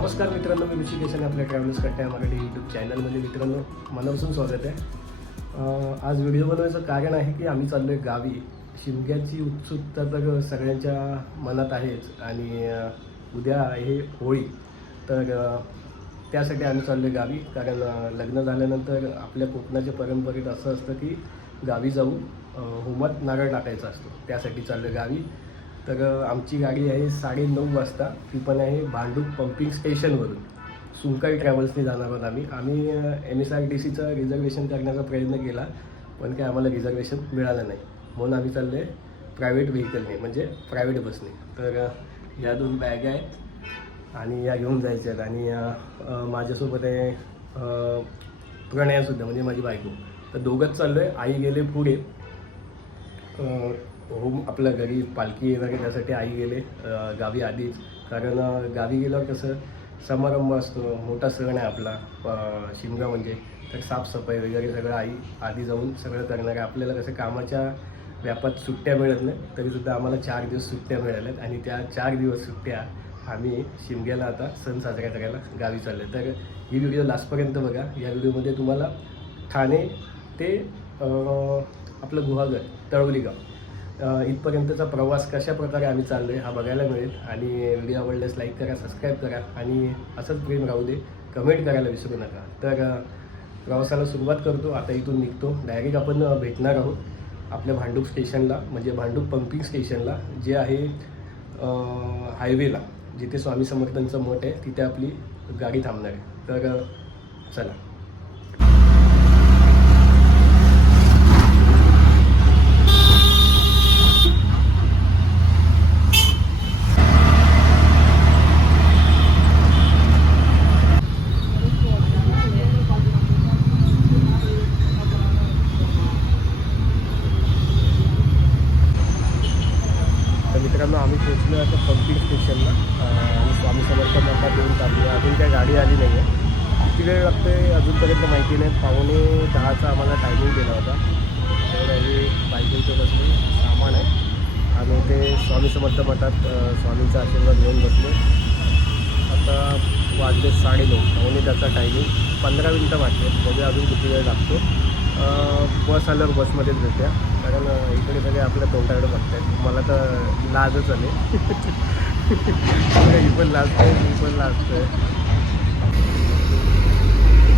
नमस्कार मित्रांनो मी ऋषिकेश आणि आपल्या ट्रॅव्हल्स कट्ट्या मराठी यूट्यूब चॅनलमध्ये मित्रांनो मनापासून स्वागत आहे. आज व्हिडिओ बनवायचं कारण आहे की आम्ही चाललो आहे गावी. शिमग्याची उत्सुकता तर सगळ्यांच्या मनात आहेच आणि उद्या आहे होळी. तर त्यासाठी आम्ही चाललो आहे गावी कारण लग्न झाल्यानंतर आपल्या कोकणाच्या परंपरेत असं असतं की गावी जाऊन होमात नारळ टाकायचा असतो. त्यासाठी चाललो आहे गावी. तर आमची गाडी आहे साडे नऊ वाजता. ती पण आहे भांडूप पंपिंग स्टेशनवरून. सुंकाई ट्रॅव्हल्सने जाणार आहोत आम्ही. आम्ही एम एस आर टी सीचं रिझर्वेशन करण्याचा प्रयत्न केला पण काय आम्हाला रिझर्वेशन मिळालं नाही. म्हणून आम्ही चाललो आहे प्रायव्हेट व्हेकलने म्हणजे प्रायव्हेट बसने तर या दोन बॅग आहेत आणि या घेऊन जायच्या आहेत. आणि माझ्यासोबत आहे प्रणयासुद्धा म्हणजे माझी बायको. तर दोघंच चाललो आहे आई गेले पुढे. होम आपल्या घरी पालखी येणार आहे त्यासाठी आई गेले गावी आधीच. कारण गावी गेल्यावर कसं समारंभ असतो मोठा सण आहे आपला शिमगा म्हणजे. तर साफसफाई वगैरे सगळं आई आधी जाऊन सगळं करणार आहे. आपल्याला कसं कामाच्या व्यापात सुट्ट्या मिळत नाही तरीसुद्धा आम्हाला चार दिवस सुट्ट्या मिळाल्यात. आणि त्या चार दिवस सुट्ट्या आम्ही शिमग्याला आता सण साजरा करायला गावी चालले तर ही व्हिडिओ लास्टपर्यंत बघा. या व्हिडिओमध्ये तुम्हाला ठाणे ते आपलं गुहागर तळवली गाव. इथपर्यंतचा प्रवास कशा प्रकारे आम्ही चाललो आहे हा बघायला मिळेल. आणि व्हिडिओ आवडल्यास लाईक करा सबस्क्राईब करा. आणि असंच प्रेम राहू दे कमेंट करायला विसरू नका. तर प्रवासाला सुरुवात करतो. आता इथून निघतो. डायरेक्ट आपण भेटणार आहोत आपल्या भांडूप स्टेशनला म्हणजे भांडूप पंपिंग स्टेशनला जे आहे हायवेला जिथे स्वामी समर्थांचं मठ आहे तिथे आपली गाडी थांबणार आहे. तर चला तर मित्रांनो आम्ही आता पंपिंग स्टेशनला आणि स्वामी समर्थ मठात येऊन थांबलो अजून काही गाडी आली नाही आहे किती वेळ लागते अजूनपर्यंत माहिती नाही. पावणे दहाचा आम्हाला टायमिंग दिला होता. तर हे बायकिंगचं बसले सामान आहे. आणि ते स्वामी समर्थ मठात स्वामींचा आशीर्वाद घेऊन बसलो आता वाजले साडेनऊ. पावणे त्याचा टायमिंग पंधरा मिनटं वाटले म्हणजे अजून किती वेळ लागतो बस आल्यावर बसमध्येच भेटूया. कारण इकडे सगळे आपल्या तोंडाकडे बघतायत. मला तर लाजच आले. ही पण लाजतोय मी पण लाजतोय.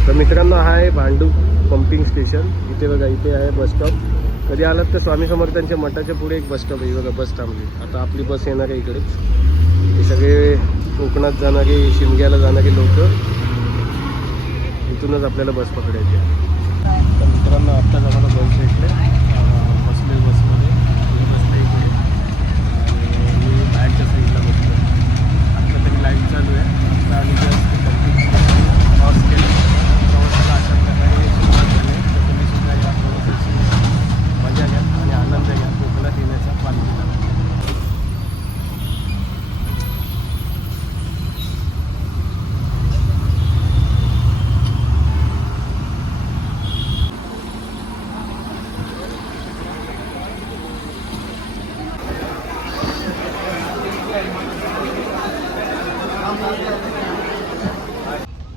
तर मित्रांनो हा आहे भांडूप पंपिंग स्टेशन इथे बघा इथे आहे बस स्टॉप कधी आलात तर स्वामी समर्थांच्या मठाच्या पुढे एक बस स्टॉप आहे. बघा बस थांबली आता आपली बस येणार आहे इकडेच हे सगळे कोकणात जाणारे शिमग्याला जाणारे लोक. इथूनच आपल्याला बस पकडायची आहे. मित्रांनो आत्ताच आम्हाला बस भेटले बसले बसमध्ये. मी बसले इकडे. आणि मी बाहेरच्या साईडला बसलो आत्ता तरी लाइट चालू आहे. आत्ता आणि जस्ट कंप्लीट क्रॉस केलं प्रवासाला अशा प्रकारे सुरुवात झाली आहे. तर तुम्ही सुद्धा या प्रवासाची मजा घ्या आणि आनंद घ्या कोकणात येण्याचा पालखीला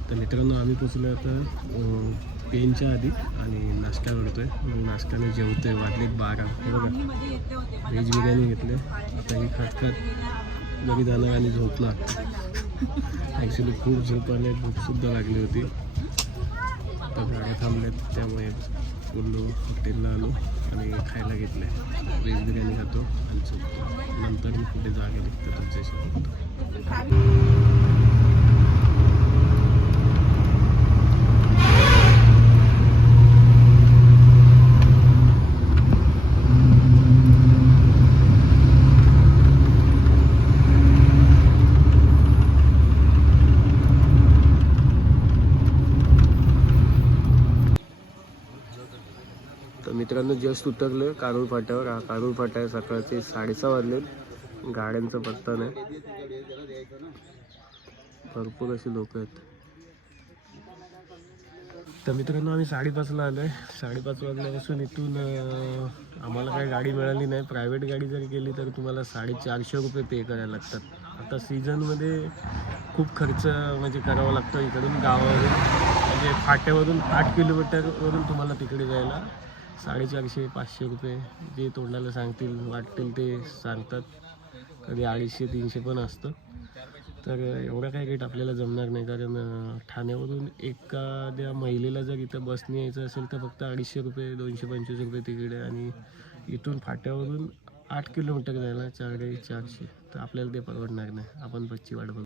तर घरी पोचलो आता पेनच्या आधी आणि नाश्ता आहे मग नाश्त्याने आहे वाटले बारा. बरोबर व्हेज बिर्याणी घेतले. आता हे खात खात घरी जाणार आणि झोपला. ॲक्च्युली खूप झोप आले भूकसुद्धा लागली होती. आता गाड्या थांबल्यात त्यामुळे बोललो हॉटेलला आलो आणि खायला घेतलं आहे व्हेज बिर्याणी खातो आणि झोपतो. नंतर मी कुठे जागे निघतो तुमच्याशी. मित्रांनो जस्ट उतरलो कारूळ फाट्यावर हा कारूळ फाटा आहे सकाळचे साडेसहा वाजले. गाड्यांचं पत्ता नाही भरपूर अशी लोक आहेत. तर मित्रांनो आम्ही साडेपाचला आलो आहे साडेपाच वाजल्यापासून इथून आम्हाला काही गाडी मिळाली नाही. प्रायव्हेट गाडी जर गेली तर तुम्हाला साडेचारशे रुपये पे करायला लागतात. आता सीझनमध्ये खूप खर्च म्हणजे करावा लागतो इकडून गावावरून. म्हणजे फाट्यावरून आठ किलोमीटरवरून तुम्हाला तिकडे जायला साडेचारशे पाचशे रुपये. जे तोंडाला सांगतील वाटतील ते सांगतात. कधी अडीचशे तीनशे पण असतं. तर एवढा काही रेट आपल्याला जमणार नाही. कारण ठाण्यावरून एखाद्या महिलेला जर इथं बसने यायचं असेल तर फक्त अडीचशे रुपये दोनशे पंचवीस रुपये तिकीट आहे. आणि इथून फाट्यावरून आठ किलोमीटर जायला चारशे चारशे. तर आपल्याला ते परवडणार नाही. आपण पच्ची वाट बघू.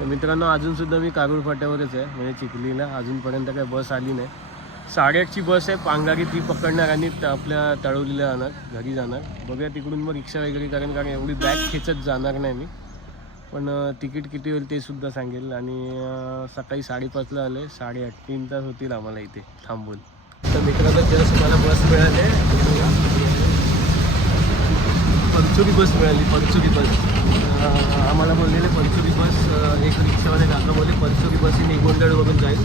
तर मित्रांनो अजूनसुद्धा मी कागुळ फाट्यावरच आहे. म्हणजे चिखलीला अजूनपर्यंत काही बस आली नाही. साडेआठची बस आहे. पांगारी ती पकडणार आणि आपल्या तळवलीला जाणार घरी जाणार. बघूया तिकडून मग रिक्षा वगैरे कारण कारण एवढी बॅग खेचत जाणार नाही मी. पण तिकीट किती होईल ते सुद्धा सांगेल. आणि सकाळी साडेपाचला आले साडेआठ तीन तास होतील आम्हाला इथे थांबून. तर मित्रांनो जस्ट मला बस मिळाली. पंचुकी बस मिळाली पंचुकी बस. आम्हाला बोललेले पंचुकी बस एक रिक्षावाले काका बोलले पंचुकी बस ही निगोंदळवरून जाईल.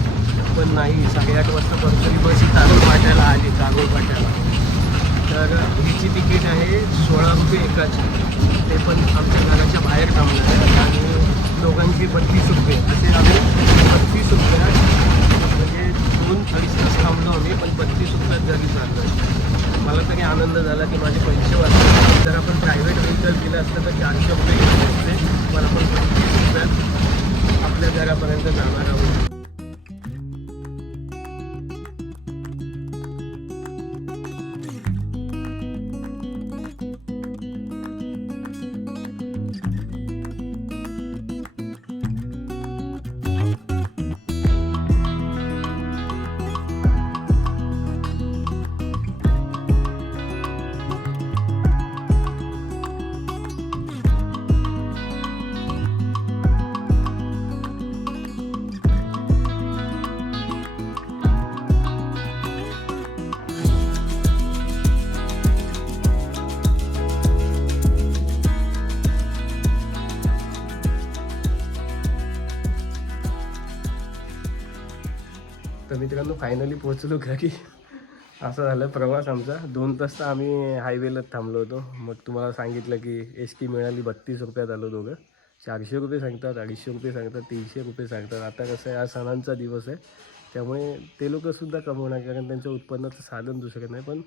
पण नाही साडेआठ वाजता पंचुकी बस ही कागोल आली कागोल तर हिची तिकीट आहे सोळा रुपये एकाची. ते पण आमच्या घराच्या बाहेर थांबणार आहे आणि दोघांची बत्तीस रुपये. असे आम्ही बत्तीस रुपयात दोन अडीच तास थांबलो आम्ही पण बत्तीस रुपयात घरी चाललो मला तरी आनंद झाला की माझे पैसे वाचले. जर आपण प्रायव्हेट व्हेकल दिलं असतं तर चारशे रुपये घेतले असते मला पण बत्तीस रुपयात आपल्या घरापर्यंत जाणार आहोत. तर मित्रांनो फायनली पोहोचलो घरी. असं झालं प्रवास आमचा. दोन तास तर आम्ही हायवेलाच थांबलो होतो. मग तुम्हाला सांगितलं की एस टी मिळाली बत्तीस रुपयात आलो दोघं. चारशे रुपये सांगतात अडीचशे रुपये सांगतात तीनशे रुपये सांगतात. आता कसं आहे हा सणांचा दिवस आहे. त्यामुळे ते लोकंसुद्धा कमवणार कारण त्यांचं उत्पन्नाचं साधन दुसरं नाही. पण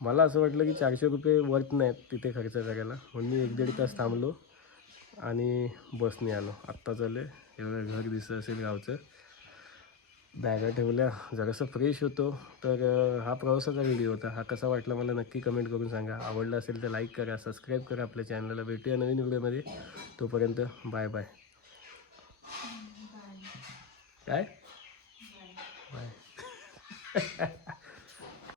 मला असं वाटलं की चारशे रुपये वर्थ नाहीत तिथे खर्च करायला. म्हणून मी एक दीड तास थांबलो आणि बसने आलो. आत्ता चालले एवढं घर दिसत असेल गावचं. बॅगा ठेवल्या जरासं फ्रेश होतो. तर हा प्रवासाचा व्हिडिओ होता. हा कसा वाटला मला नक्की कमेंट करून सांगा. आवडला असेल तर लाईक करा सबस्क्राईब करा आपल्या चॅनलला भेटूया नवीन व्हिडिओमध्ये तोपर्यंत बाय बाय काय? बाय